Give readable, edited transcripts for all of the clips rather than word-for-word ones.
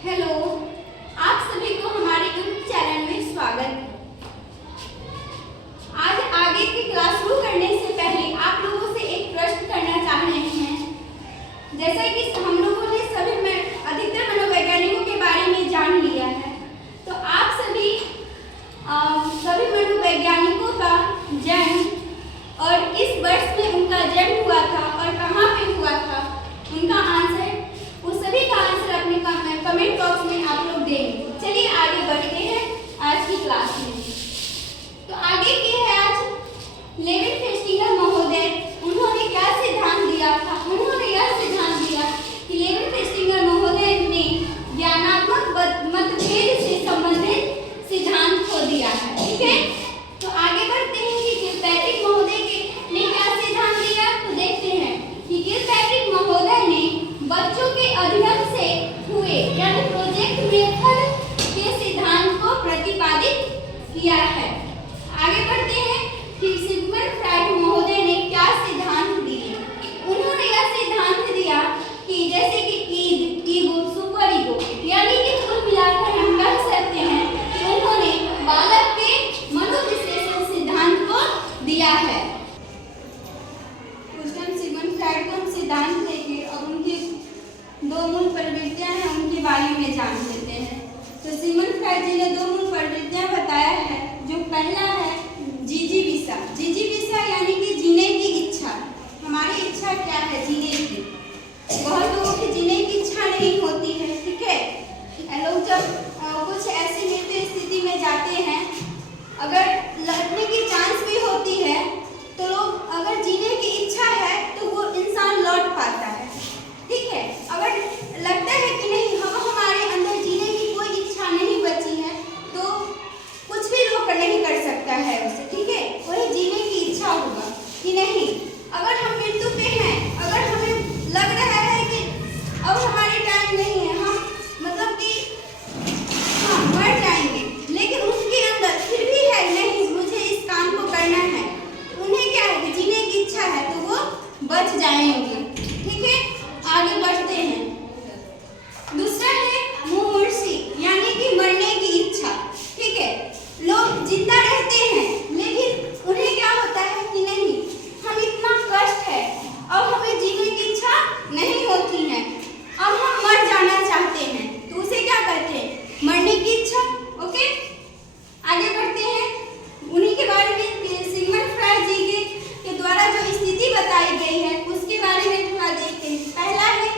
Hello, आप सभी को हमारे यूट्यूब चैनल में स्वागत है। आज आगे की क्लास शुरू करने से पहले आप लोगों से एक प्रश्न करना चाह रहे हैं। जैसा कि हम लोगों ने अधिकतर मनोवैज्ञानिकों के बारे में जान लिया है, तो आप सभी मनोवैज्ञानिकों का जन्म और किस वर्ष में उनका जन्म हुआ था और कहाँ पे हुआ था, उनका आंसर, उस सभी का आंसर अपने कमेंट बॉक्स में आप लोग देंगे। चलिए आगे बढ़ते हैं आज की क्लास में। तो आगे की है आज लेविन फेस्टिंगर महोदय, उन्होंने क्या सिद्धांत दिया था। उन्होंने यह सिद्धांत दिया कि लेविन फेस्टिंगर महोदय ने ज्ञानात्मक मतभेद से संबंधित सिद्धांत को दिया है। ठीक है, तो आगे बढ़ते हैं कि किलपैट्रिक महोदय ने क्या सिद्धांत दिया। तो देखते हैं कि किलपैट्रिक महोदय ने बच्चों के अध्ययन से हुए यानी प्रोजेक्ट मेथड के सिद्धांत को प्रतिपादित किया है। आगे बढ़ते हैं कि सिगमंड फ्राइड महोदय ने क्या सिद्धांत दिए। उन्होंने यह सिद्धांत दिया कि जैसे कि ईगो, सुपर ईगो, यानी कि कुल मिलाकर हम कह सकते हैं कि उन्होंने बालक के मनोविश्लेषण सिद्धांत को दिया है। उस टाइम सिगमंड फ्राइड को हम सिद्धांत देंगे और उनकी दो मूल प्रवृत्तियां हैं, उनके बारे में जान लेते हैं। तो सिगमंड फ्राइड जी ने दो मूल प्रवृत्तियां बताया है। जो पहला है जिजीविसा यानी कि जीने की इच्छा। हमारी इच्छा क्या है? जीने की। बहुत लोगों की जीने की इच्छा नहीं होती है। ठीक है, लोग जब कुछ ऐसी मृत्यु स्थिति में जाते हैं, अगर लौटने की चांस भी होती है, तो लोग अगर जीने की इच्छा है तो वो इंसान लौट पाता है। ठीक है, अगर लगता है कि नहीं हमारे अंदर जीने की कोई इच्छा नहीं बची है, तो कुछ भी रोक नहीं कर सकता है उसे। ठीक है, वही जीने की इच्छा होगा कि नहीं। अगर हम मृत्यु पे हैं, अगर हमें लग रहा है कि अब हमारी टाइम नहीं है, हम मतलब कि हाँ मर जाएंगे, लेकिन उसके अंदर फिर भी है नहीं मुझे इस काम को करना है, तो उन्हें क्या है कि जीने की इच्छा है, तो वो बच जाएंगे। ठीक है, आगे बढ़ते हैं। दूसरा है मुमूर्षि यानी कि मरने की इच्छा। ठीक है, लोग जिंदा रहते हैं लेकिन उन्हें क्या होता है कि नहीं हम इतना कष्ट है, अब हमें जीने की इच्छा नहीं होती है, अब हम मर जाना चाहते हैं, तो उसे क्या कहते हैं? मरने की इच्छा। ओके, आगे बढ़ते हैं। उन्हीं के बारे में सिगमंड फ्राइड जी के द्वारा जो स्थिति बताई गई है उसके बारे में थोड़ा देखते हैं। पहला है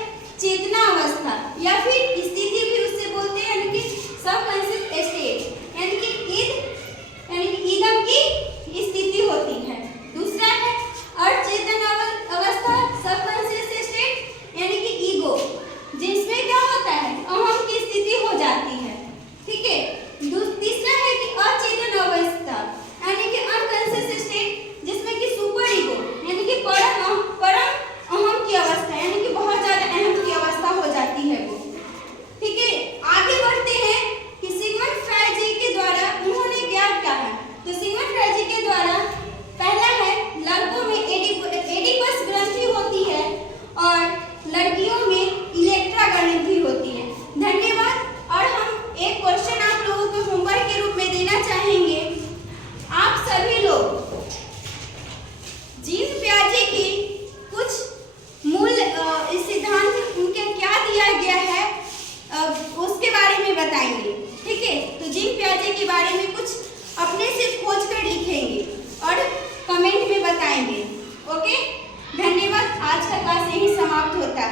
चेतना अवस्था या फिर स्थिति भी उससे बोलते हैं, यानी कि सबकॉन्शियस स्टेट, यानी कि ईदम की स्थिति होती है। दूसरा है अचेतन अवस्था, सबकॉन्शियस स्टेट, यानी कि ईगो, जिसमें क्या होता है अहम की स्थिति हो जाती है। ठीक है, तीसरा है कि अचेतन अवस्था यानी कि अनकॉन्शियस स्टेट, जिसमें कि सुपर ईगो यानी कि परम अहम की अवस्था, यानी कि बहुत ज्यादा अहम की अवस्था हो जाती है वो। ठीक है, आगे बढ़ते हैं कि सिगमंड फ्राइड जी के द्वारा उन्होंने क्या कहा। तो सिगमंड फ्राइड जी के द्वारा पहला है लड़कों में एडिपस ग्रंथि होती है और लड़कियों में इलेक्ट्रा ग्रंथि होती है। धन्यवाद। और हम एक क्वेश्चन आप लोगों को होमवर्क के रूप में देना चाहेंगे। आप सभी लोग जीन पियाजे की कुछ मूल सिद्धांत उनके क्या दिया गया है उसके बारे में बताएंगे। ठीक है, तो जीन पियाजे के बारे में कुछ अपने से खोज कर लिखेंगे और कमेंट में बताएंगे। ओके, धन्यवाद। आज का क्लास यही समाप्त होता है।